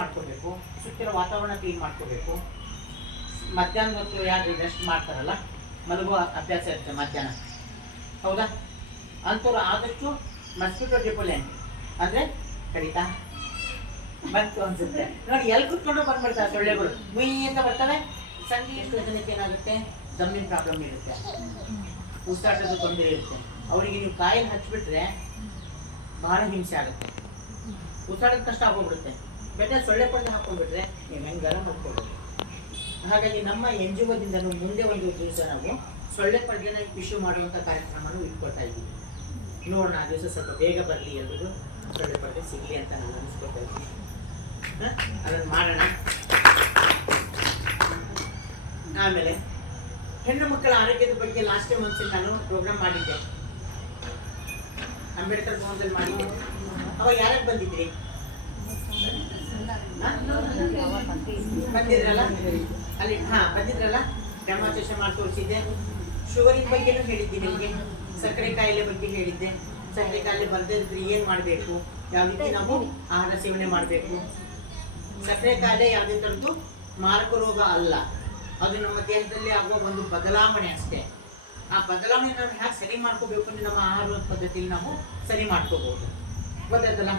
ಮಾಡ್ಕೋಬೇಕು, ಸುತ್ತಿರೋ ವಾತಾವರಣ ಕ್ಲೀನ್ ಮಾಡ್ಕೋಬೇಕು. ಮಧ್ಯಾಹ್ನ ಹೊತ್ತು ಯಾರು ರೆಸ್ಟ್ ಮಾಡ್ತಾರಲ್ಲ, ಮಲಗುವ ಅಭ್ಯಾಸ ಇರುತ್ತೆ ಮಧ್ಯಾಹ್ನ, ಹೌದಾ? ಅಂಥವ್ರು ಆದಷ್ಟು ಮಸ್ಕಿಟೋ ರಿಪೆಲೆಂಟ್ ಅಂದರೆ ಕಡಿತಾ ಬಂತು ಅನ್ಸುತ್ತೆ ನೋಡಿ, ಎಲ್ಲಿ ಕುತ್ಕೊಂಡು ಬಂದ್ಬಿಡ್ತಾರೆ ಸೊಳ್ಳೆಗಳು, ಮುಯ್ ಅಂತ ಬರ್ತವೆ. ಸಂಗೀತ ಜನಕ್ಕೆ ಏನಾಗುತ್ತೆ, ದಮ್ಮಿನ ಪ್ರಾಬ್ಲಮ್ ಇರುತ್ತೆ, ಉಸಿರಾಟದ ತೊಂದರೆ ಇರುತ್ತೆ. ಅವರಿಗೆ ನೀವು ಕಾಯಿಲ್ ಹಚ್ಬಿಟ್ರೆ ಬಹಳ ಹಿಂಸೆ ಆಗುತ್ತೆ, ಉಸಿರಾಟದ ಕಷ್ಟ ಆಗೋಗ್ಬಿಡುತ್ತೆ. ಬೆಟ್ಟೆ ಸೊಳ್ಳೆ ಪಡೆದು ಹಾಕೊಂಡ್ಬಿಟ್ರೆ ನೀವು ಹೆಂಗಾರ ಮಾಡ್ಕೊಳ್ಬೇಕು. ಹಾಗಾಗಿ ನಮ್ಮ NGOದಿಂದ ಮುಂದೆ ಒಂದು ದಿವಸ ನಾವು ಸೊಳ್ಳೆ ಪಡೆನ ಇಶ್ಯೂ ಮಾಡುವಂಥ ಕಾರ್ಯಕ್ರಮನೂ ಇಟ್ಕೊಳ್ತಾ ಇದ್ದೀವಿ. ನೋಡೋಣ, ಆ ದಿವಸ ಸ್ವಲ್ಪ ಬೇಗ ಬರಲಿ, ಎಲ್ರಿಗೂ ಸೊಳ್ಳೆ ಪಡೆದೆ ಸಿಗಲಿ ಅಂತ ನಾನು ಅನಿಸ್ಕೊಳ್ತಾ ಇದ್ದೀನಿ. ಅದನ್ನು ಮಾಡೋಣ. ಆಮೇಲೆ ಹೆಣ್ಣು ಮಕ್ಕಳ ಆರೋಗ್ಯದ ಬಗ್ಗೆ ಲಾಸ್ಟ್ ಟೈಮ್ ಒಂದ್ಸಲ ನಾನು ಪ್ರೋಗ್ರಾಮ್ ಮಾಡಿದ್ದೆ, ಅಂಬೇಡ್ಕರ್ ಭವನದಲ್ಲಿ ಮಾಡಿ. ಅವಾಗ ಯಾರ್ಯಾರು ಬಂದಿದ್ರಿ? ಬಂದಿದ್ರಲ್ಲ ಅಲ್ಲಿ? ಬಂದಿದ್ರಲ್ಲ, ಡೆಮಾನ್ಸ್ಟ್ರೇಷನ್ ಮಾಡಿ ತೋರಿಸಿದ್ದೆ. ಶುಗರಿನ ಬಗ್ಗೆನೂ ಹೇಳಿದ್ದೆ ನಿಮಗೆ, ಸಕ್ಕರೆ ಕಾಯಿಲೆ ಬಗ್ಗೆ ಹೇಳಿದ್ದೆ. ಸಕ್ಕರೆ ಕಾಯಿಲೆ ಬರ್ದಿದ್ರೆ ಏನು ಮಾಡಬೇಕು, ಯಾವ ರೀತಿ ನಾವು ಆಹಾರ ಸೇವನೆ ಮಾಡಬೇಕು. ಸಕ್ಕರೆ ಕಾಯಿಲೆ ಯಾವುದೇ ಥರದ್ದು ಮಾರಕ ರೋಗ ಅಲ್ಲ, ಅದು ನಮ್ಮ ದೇಹದಲ್ಲಿ ಆಗುವ ಒಂದು ಬದಲಾವಣೆ ಅಷ್ಟೇ. ಆ ಬದಲಾವಣೆ ನಾವು ಹೇಗೆ ಸರಿ ಮಾಡ್ಕೋಬೇಕು ಅಂದರೆ ನಮ್ಮ ಆಹಾರ ಪದ್ಧತಿಯಲ್ಲಿ ನಾವು ಸರಿ ಮಾಡ್ಕೋಬಹುದು. ಗೊತ್ತಾಯ್ತಲ್ಲ?